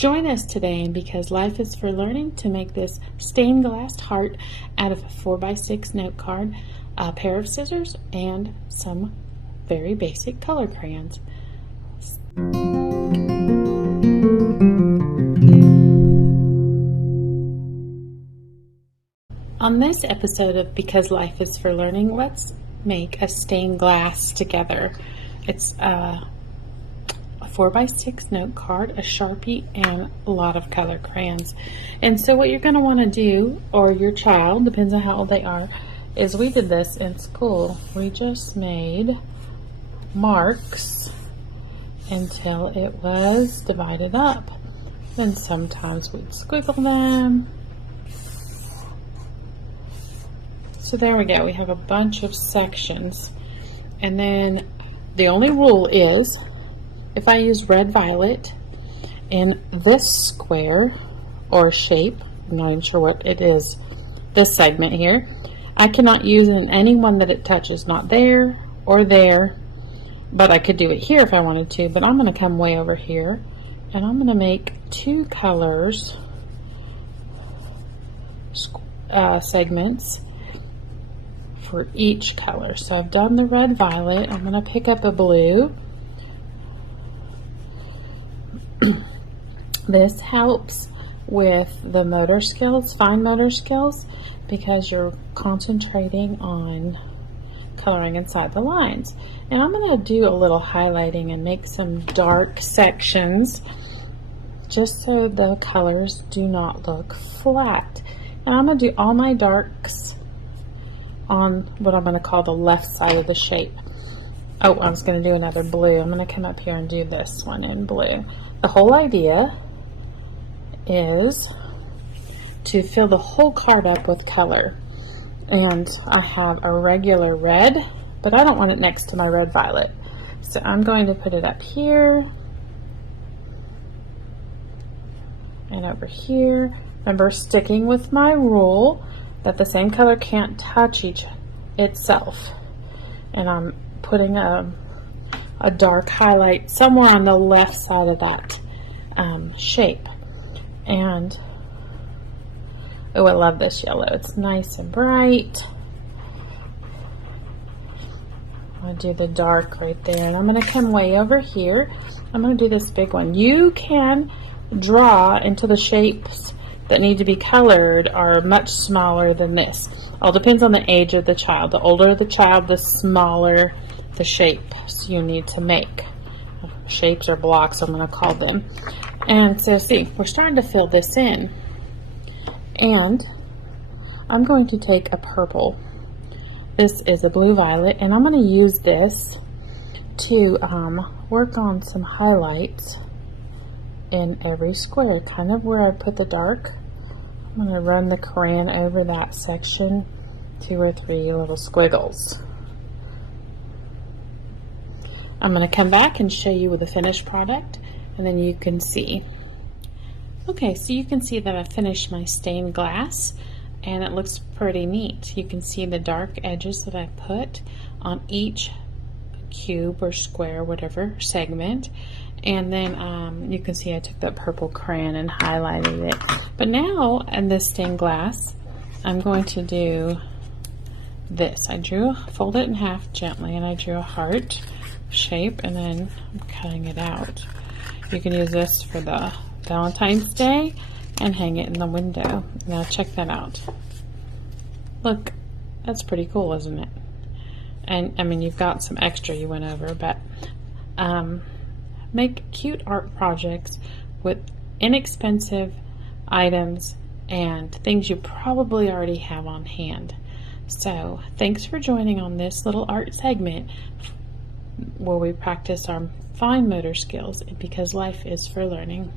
Join us today in Because Life is for Learning to make this stained glass heart out of a 4x6 note card, a pair of scissors, and some very basic color crayons. On this episode of Because Life is for Learning, let's make a stained glass together. It's a 4x6 note card, a Sharpie, and a lot of color crayons. And so what you're going to want to do, or your child, depends on how old they are, is we did this in school. We just made marks until it was divided up. Then sometimes we'd squiggle them. So there we go. We have a bunch of sections. And then the only rule is, if I use red violet in this square or shape, I'm not even sure what it is, this segment here, I cannot use it in any one that it touches, not there or there, but I could do it here if I wanted to. But I'm going to come way over here and I'm going to make two colors, segments for each color. So I've done the red violet. I'm going to pick up a blue. This helps with the motor skills, fine motor skills, because you're concentrating on coloring inside the lines. And I'm going to do a little highlighting and make some dark sections just so the colors do not look flat. And I'm going to do all my darks on what I'm going to call the left side of the shape. Oh, I was going to do another blue. I'm going to come up here and do this one in blue. The whole idea is to fill the whole card up with color. And I have a regular red, but I don't want it next to my red violet. So I'm going to put it up here and over here. Remember, sticking with my rule that the same color can't touch itself. And I'm putting a dark highlight somewhere on the left side of that shape. And oh, I love this yellow. It's nice and bright. I'll do the dark right there, and I'm going to come way over here. I'm going to do this big one. You can draw into the shapes that need to be colored are much smaller than this. All depends on the age of the child. The older the child, the smaller the shapes you need to make. Shapes or blocks, I'm going to call them. And so see, we're starting to fill this in. And I'm going to take a purple. This is a blue violet, and I'm going to use this to work on some highlights in every square, kind of where I put the dark. I'm going to run the crayon over that section, 2 or 3 little squiggles. I'm going to come back and show you the finished product, and then you can see. Okay, so you can see that I finished my stained glass, and it looks pretty neat. You can see the dark edges that I put on each cube or square, whatever segment. And then you can see I took that purple crayon and highlighted it. But now in this stained glass, I'm going to do this. Fold it in half gently, and I drew a heart shape, and then I'm cutting it out. You can use this for the Valentine's Day and hang it in the window. Now check that out. Look, that's pretty cool, isn't it? And I mean, you've got some extra you went over, but make cute art projects with inexpensive items and things you probably already have on hand. So thanks for joining on this little art segment where we practice our fine motor skills, because life is for learning.